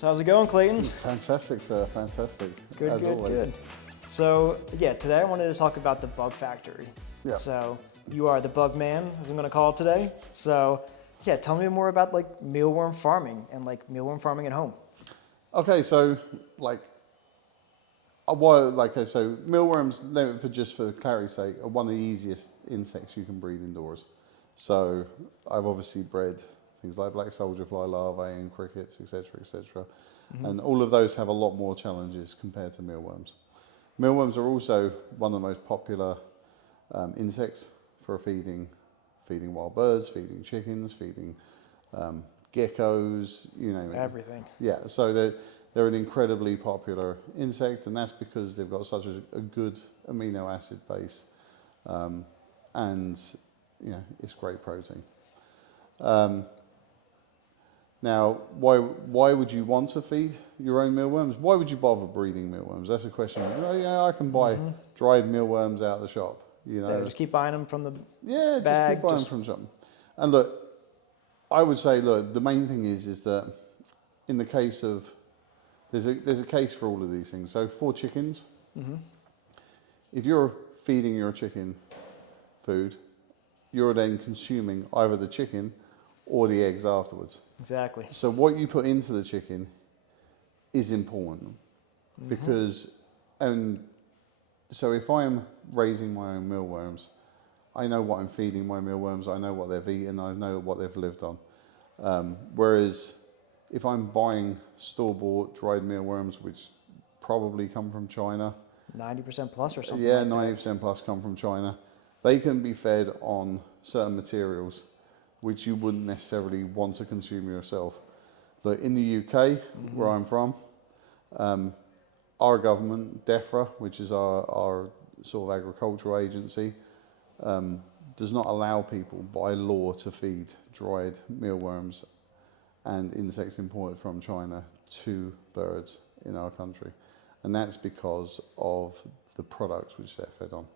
So how's it going, Clayton? Fantastic, sir. Fantastic. Good, as good, always. good. So yeah, today I wanted to talk about the bug factory. Yeah. So you are the bug man, as I'm going to call it today. So yeah, tell me more about like mealworm farming and like mealworm farming at home. Okay, so so mealworms, for clarity's sake, are one of the easiest insects you can breed indoors. So I've obviously bred things like black soldier fly larvae and crickets, etc., etc. And all of those have a lot more challenges compared to mealworms. Mealworms are also one of the most popular insects for feeding wild birds, feeding chickens, feeding geckos, you name it. Everything. Yeah, so they're an incredibly popular insect, and that's because they've got such a good amino acid base, and it's great protein. Now, why would you want to feed your own mealworms? Why would you bother breeding mealworms? That's a question. Oh, yeah, I can buy dried mealworms out of the shop. Yeah, just keep buying them from the Yeah, just bag. keep buying from something. And look, I would say, the main thing is that in the case of, there's a case for all of these things. So for chickens, if you're feeding your chicken food, you're then consuming either the chicken or the eggs afterwards. Exactly. So what you put into the chicken is important because, and so if I'm raising my own mealworms, I know what I'm feeding my mealworms, I know what they've eaten, I know what they've lived on. Whereas if I'm buying store-bought dried mealworms, which probably come from China, 90% plus or something. yeah, like 90% plus come from China, they can be fed on certain materials which you wouldn't necessarily want to consume yourself. But in the UK, where I'm from, our government, DEFRA, which is our sort of agricultural agency, does not allow people by law to feed dried mealworms and insects imported from China to birds in our country. And that's because of the products which they're fed on.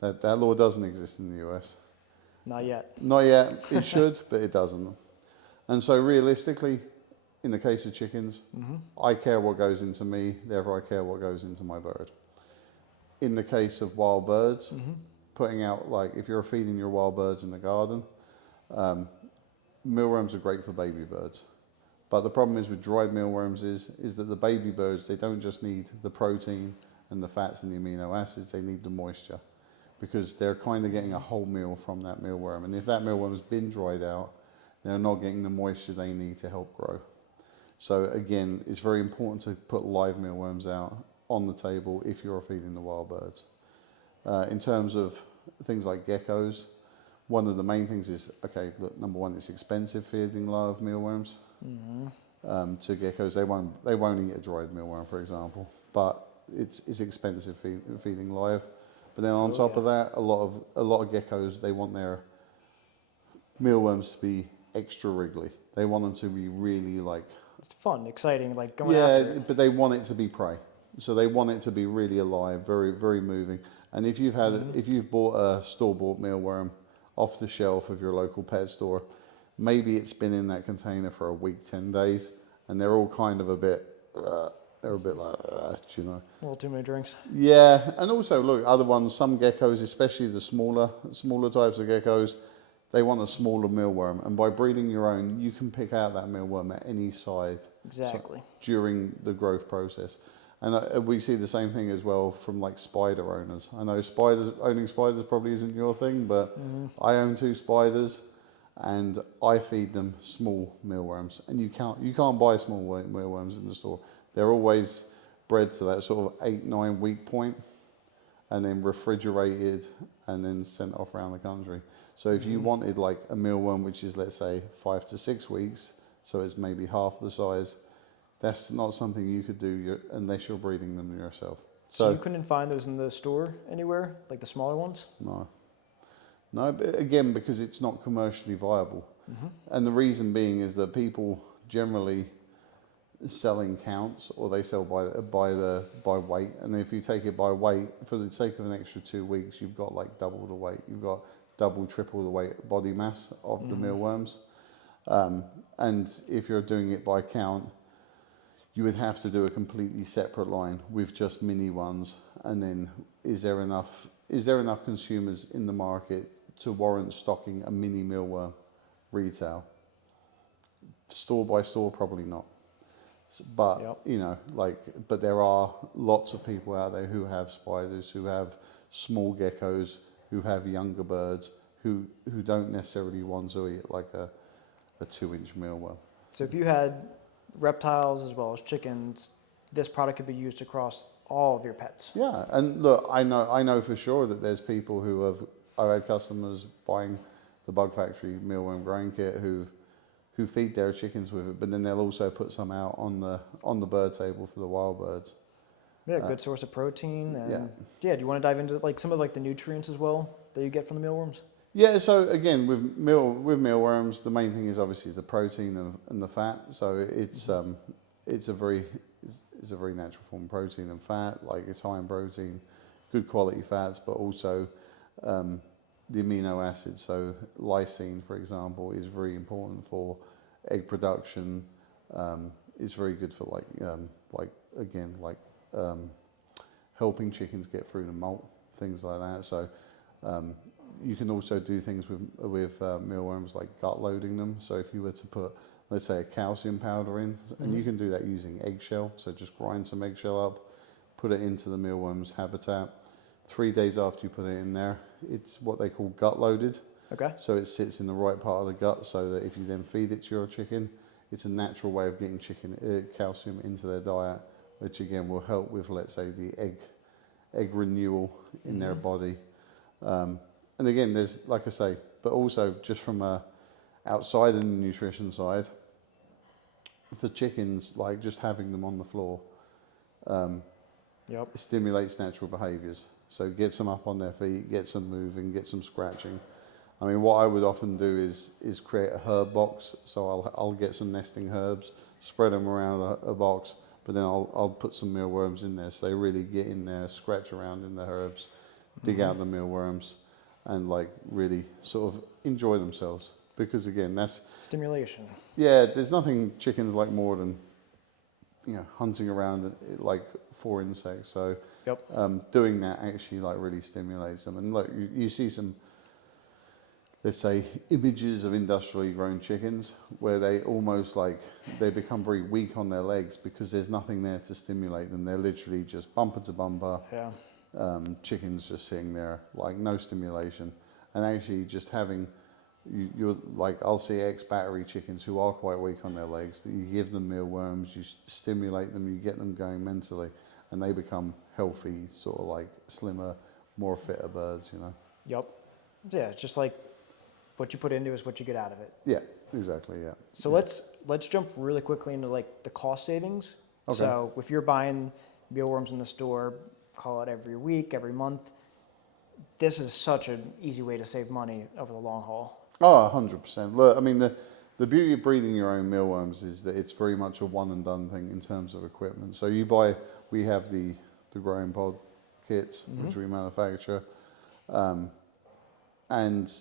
That law doesn't exist in the US. Not yet. Not yet. It should, but it doesn't. And so realistically, in the case of chickens, I care what goes into me, therefore I care what goes into my bird. In the case of wild birds, putting out, like if you're feeding your wild birds in the garden, mealworms are great for baby birds. But the problem is with dried mealworms is that the baby birds, they don't just need the protein and the fats and the amino acids, they need the moisture, because they're kind of getting a whole meal from that mealworm. And if that mealworm's been dried out, they're not getting the moisture they need to help grow. So again, it's very important to put live mealworms out on the table if you're feeding the wild birds. In terms of things like geckos, one of the main things is, okay, look, number one, it's expensive feeding live mealworms. To geckos, they won't eat a dried mealworm, for example, but it's expensive feeding live. But then on top of that, a lot of geckos, they want their mealworms to be extra wriggly. They want them to be really like, It's fun, exciting, like going after it. but they want it to be prey. So they want it to be really alive, very, very moving. And if you've bought a store-bought mealworm off the shelf of your local pet store, maybe it's been in that container for a week, 10 days, and they're all kind of a bit like, you know. A little too many drinks. Yeah, and also look, other ones, some geckos, especially the smaller types of geckos, they want a smaller mealworm, and by breeding your own, you can pick out that mealworm at any size. Exactly. During the growth process. And we see the same thing as well from like spider owners. I know owning spiders probably isn't your thing, but I own 2 spiders, and I feed them small mealworms. And you can't buy small mealworms in the store. They're always bred to that sort of 8-9 week point, and then refrigerated and then sent off around the country. So if you wanted like a mealworm which is, let's say, 5 to 6 weeks, so it's maybe half the size, that's not something you could do unless you're breeding them yourself. So you couldn't find those in the store anywhere, like the smaller ones? No, but again, because it's not commercially viable. And the reason being is that people generally selling counts, or they sell by weight. And if you take it by weight, for the sake of an extra 2 weeks, you've got like double the weight. You've got double, triple the weight body mass of the mealworms. And if you're doing it by count, you would have to do a completely separate line with just mini ones. And then is there enough consumers in the market to warrant stocking a mini mealworm retail? Store by store, probably not. But Yep. you know, but there are lots of people out there who have spiders, who have small geckos, who have younger birds, who don't necessarily want to eat like a 2-inch mealworm. So if you had reptiles as well as chickens, this product could be used across all of your pets. Yeah, and look, I know for sure that there's people I've had customers buying the Bug Factory mealworm growing kit who feed their chickens with it, but then they'll also put some out on the bird table for the wild birds. Yeah, good source of protein. And Yeah. yeah, do you want to dive into like some of like the nutrients as well that you get from the mealworms? Yeah, so again, with mealworms, the main thing is obviously the protein and the fat. So it's a very natural form of protein and fat. Like it's high in protein, good quality fats, but also the amino acids. So lysine, for example, is very important for egg production. It's very good for helping chickens get through the molt, things like that. So you can also do things with mealworms like gut loading them. So if you were to put, let's say, a calcium powder in, and you can do that using eggshell. So just grind some eggshell up, put it into the mealworm's habitat. 3 days after you put it in there, it's what they call gut loaded. Okay. So it sits in the right part of the gut, so that if you then feed it to your chicken, it's a natural way of getting calcium into their diet, which again will help with, let's say, the egg renewal in their body. And again, there's, like I say, but also just from outside of the nutrition side, for chickens, like just having them on the floor Yep. stimulates natural behaviours. So gets them up on their feet, gets them moving, gets them scratching. I mean, what I would often do is create a herb box. So I'll get some nesting herbs, spread them around a box, but then I'll put some mealworms in there, so they really get in there, scratch around in the herbs, dig out the mealworms, and like really sort of enjoy themselves. Because again, that's Stimulation. yeah. There's nothing chickens like more than hunting around like for insects. So Yep. doing that actually like really stimulates them. And look, you see some, let's say, images of industrially grown chickens where they almost like they become very weak on their legs because there's nothing there to stimulate them. They're literally just bumper to bumper. Yeah. Chickens just sitting there, like no stimulation. And actually just having, you're like, I'll see ex-battery chickens who are quite weak on their legs, that you give them mealworms, you stimulate them, you get them going mentally, and they become healthy, sort of like slimmer, more fitter birds, Yep. Yeah, it's just like what you put into is what you get out of it. Yeah, exactly, yeah. So let's jump really quickly into like the cost savings. Okay. So if you're buying mealworms in the store, call it every week, every month, this is such an easy way to save money over the long haul. Oh, 100%. Look, I mean, the beauty of breeding your own mealworms is that it's very much a one and done thing in terms of equipment. So we have the growing pod kits, which we manufacture, and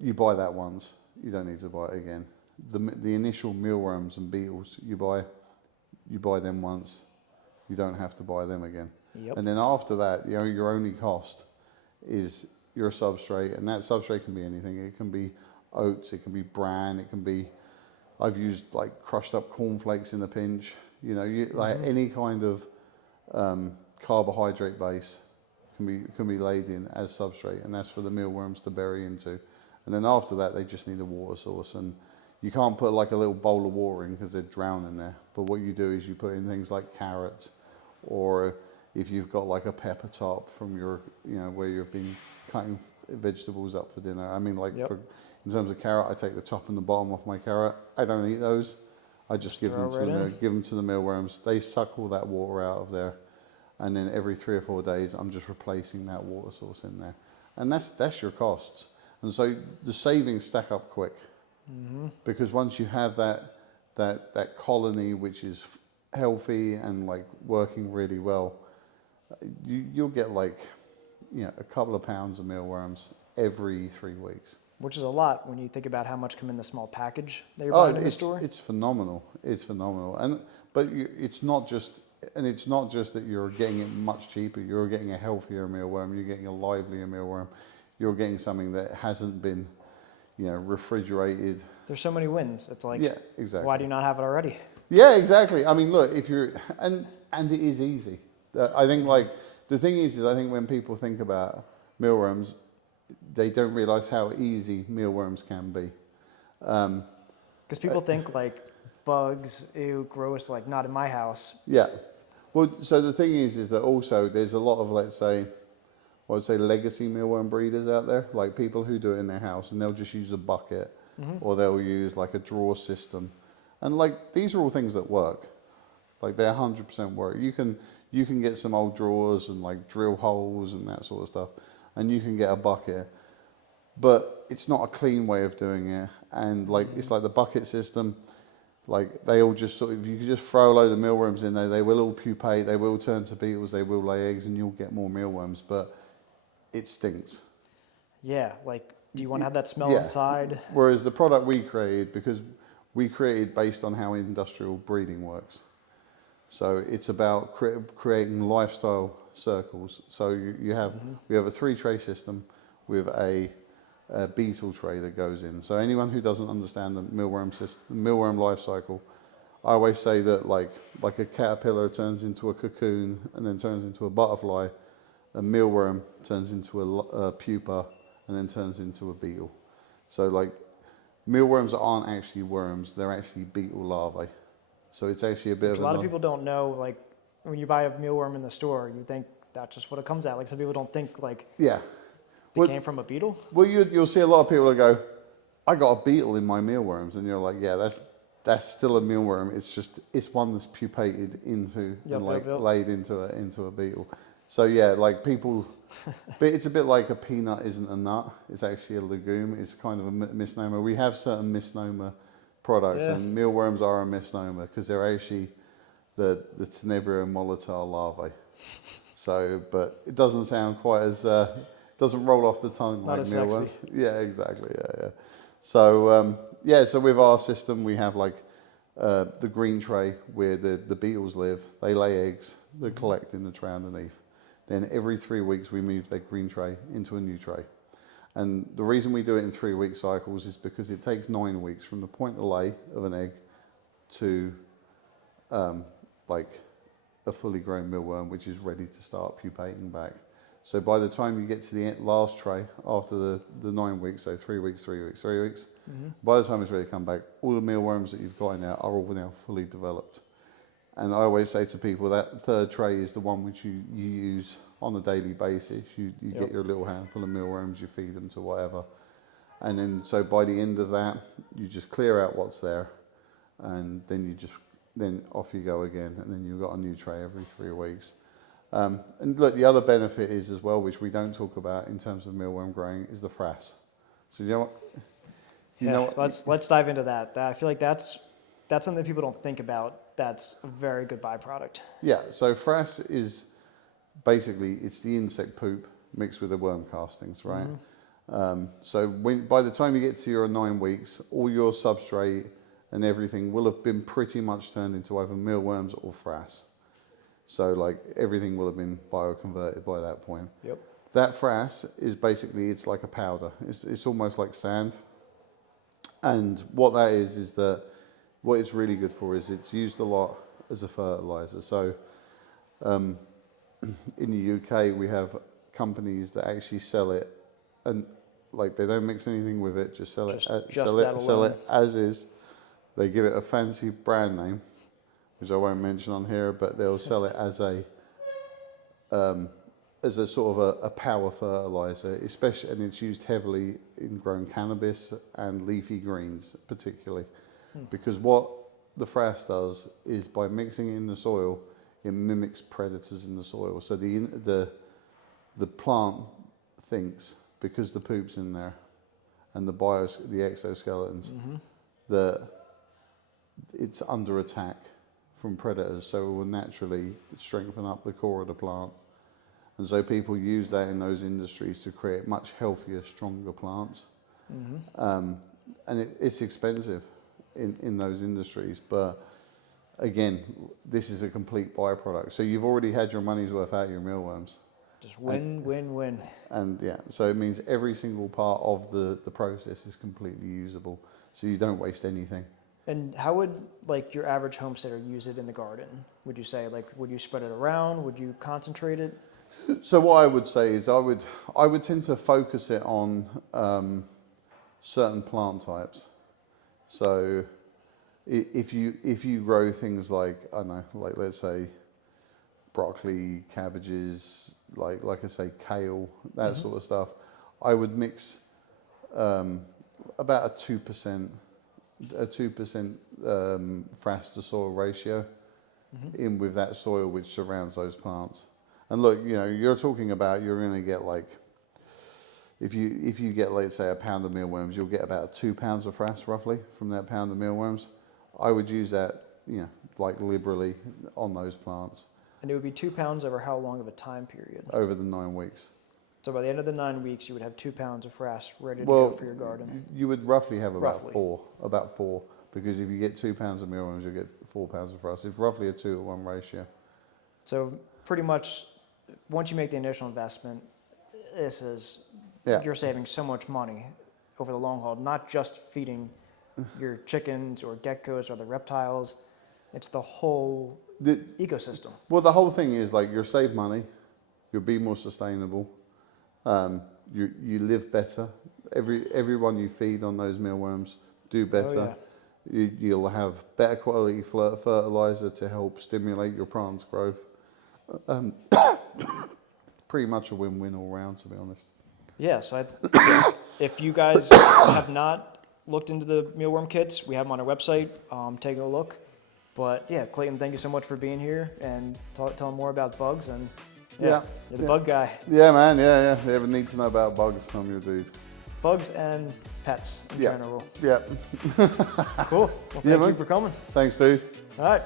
you buy that once, you don't need to buy it again. The initial mealworms and beetles you buy them once, you don't have to buy them again. Yep. And then after that, your only cost is your substrate, and that substrate can be anything. It can be oats, it can be bran, it can be, I've used like crushed up cornflakes in a pinch, like any kind of carbohydrate base can be laid in as substrate, and that's for the mealworms to bury into. And then after that, they just need a water source, and you can't put like a little bowl of water in because they'd drown in there. But what you do is you put in things like carrots, or if you've got like a pepper top from your, where you've been cutting vegetables up for dinner. I mean, like Yep. in terms of carrot, I take the top and the bottom off my carrot. I don't eat those. I just give them to the mealworms. They suck all that water out of there, and then every 3 or 4 days, I'm just replacing that water source in there, and that's your costs. And so the savings stack up quick, because once you have that colony which is healthy and like working really well, you'll get like a couple of pounds of mealworms every 3 weeks. which is a lot when you think about how much come in the small package that you're Oh, buying in the store. it's phenomenal. It's phenomenal, but it's not just, that you're getting it much cheaper. You're getting a healthier mealworm. You're getting a livelier mealworm. You're getting something that hasn't been, refrigerated. There's so many wins. It's like, Yeah, exactly. why do you not have it already? Yeah, exactly. I mean, look, if you're, and it is easy. I think like the thing is I think when people think about mealworms, they don't realize how easy mealworms can be. Because people think like bugs, ew, gross, like not in my house. Yeah. Well, so the thing is that also there's a lot of, let's say, I would say legacy mealworm breeders out there, like people who do it in their house and they'll just use a bucket or they'll use like a drawer system. And like these are all things that work. Like they 100% work. You can get some old drawers and like drill holes and that sort of stuff, and you can get a bucket. But it's not a clean way of doing it. And like it's like the bucket system, like they all just sort of, you can just throw a load of mealworms in there, they will all pupate, they will turn to beetles, they will lay eggs, and you'll get more mealworms, but it stinks. Yeah, like, do you want to have that smell Yeah. inside? Whereas the product we created, because we created based on how industrial breeding works. So it's about creating lifestyle circles. So we have a 3-tray system with a beetle tray that goes in. So anyone who doesn't understand the mealworm life cycle, I always say that like a caterpillar turns into a cocoon and then turns into a butterfly, a mealworm turns into a pupa and then turns into a beetle. So like mealworms aren't actually worms, they're actually beetle larvae. So it's actually a bit Which of a lot of people don't know. Like, when you buy a mealworm in the store, you think that's just what it comes out. Like, some people don't think like yeah. they Well, came from a beetle. well, you'll see a lot of people that go, I got a beetle in my mealworms, and you're like, yeah, that's still a mealworm. It's just it's one that's pupated into and like laid into a beetle. So yeah, like people, but it's a bit like a peanut isn't a nut. It's actually a legume. It's kind of a misnomer. We have certain misnomer products, and mealworms are a misnomer because they're actually the Tenebrio molotile larvae. So, but it doesn't sound quite as doesn't roll off the tongue Not like as mealworms. sexy. Yeah, exactly. Yeah. So so with our system, we have like the green tray where the beetles live. They lay eggs. They collect in the tray underneath. Then every 3 weeks, we move that green tray into a new tray. And the reason we do it in 3-week cycles is because it takes 9 weeks from the point of lay of an egg to like a fully grown mealworm, which is ready to start pupating back. So by the time you get to the last tray after the 9 weeks, so 3 weeks, 3 weeks, 3 weeks, by the time it's ready to come back, all the mealworms that you've got in there are all now fully developed. And I always say to people that 3rd tray is the one which you use on a daily basis. You get your little handful of mealworms, you feed them to whatever. And then, so by the end of that, you just clear out what's there. And then then off you go again. And then you've got a new tray every 3 weeks. And look, the other benefit is as well, which we don't talk about in terms of mealworm growing, is the frass. So you know what? Let's dive into that. I feel like that's something that people don't think about. That's a very good byproduct. Yeah, so frass is basically, it's the insect poop mixed with the worm castings, right? So by the time you get to your 9 weeks, all your substrate and everything will have been pretty much turned into either mealworms or frass. So like everything will have been bioconverted by that point. Yep. That frass is basically, it's like a powder. It's almost like sand. And what that is that what it's really good for is it's used a lot as a fertilizer. So in the UK, we have companies that actually sell it, and like they don't mix anything with it, just sell it as is. They give it a fancy brand name, which I won't mention on here, but they'll sell it as a sort of a power fertilizer, especially, and it's used heavily in grown cannabis and leafy greens, particularly, because what the frass does is by mixing it in the soil, it mimics predators in the soil. So the plant thinks, because the poop's in there and the exoskeletons, that it's under attack from predators, so it will naturally strengthen up the core of the plant. And so people use that in those industries to create much healthier, stronger plants. And it's expensive in those industries. But again, this is a complete byproduct. So you've already had your money's worth out of your mealworms. Just win, win, win. And yeah, so it means every single part of the process is completely usable. So you don't waste anything. And how would like your average homesteader use it in the garden? Would you say like, would you spread it around? Would you concentrate it? So what I would say is I would tend to focus it on certain plant types. So if you grow things like, I don't know, like let's say broccoli, cabbages, like I say, kale, that sort of stuff, I would mix about a 2% frass to soil ratio in with that soil which surrounds those plants. And look, you know, you're talking about you're going to get like, if you get, let's say, a pound of mealworms, you'll get about 2 pounds of frass roughly from that pound of mealworms. I would use that, you know, like liberally on those plants. And it would be 2 pounds over how long of a time period? Over the 9 weeks. So by the end of the 9 weeks, you would have 2 pounds of frass ready to Well, go for your garden. You would roughly have Roughly. about four, because if you get 2 pounds of mealworms, you'll get 4 pounds of frass. It's roughly a 2-to-1 ratio. So pretty much, once you make the initial investment, this is, you're saving so much money over the long haul, not just feeding your chickens or geckos or the reptiles. It's the whole ecosystem. Well, the whole thing is like you'll save money, you'll be more sustainable, you live better. Everyone you feed on those mealworms do better. Oh, yeah. You'll have better quality fertilizer to help stimulate your plant's growth. Pretty much a win-win all round, to be honest. Yeah, so if you guys have not looked into the mealworm kits, we have them on our website. Take a look. But yeah, Clayton, thank you so much for being here and tell them more about bugs. And you're the bug guy. Yeah, man. Yeah. If you ever need to know about bugs, I'm your dude. Bugs and pets in general. Yeah. Cool. Well, thank you for coming. Thanks, dude. All right.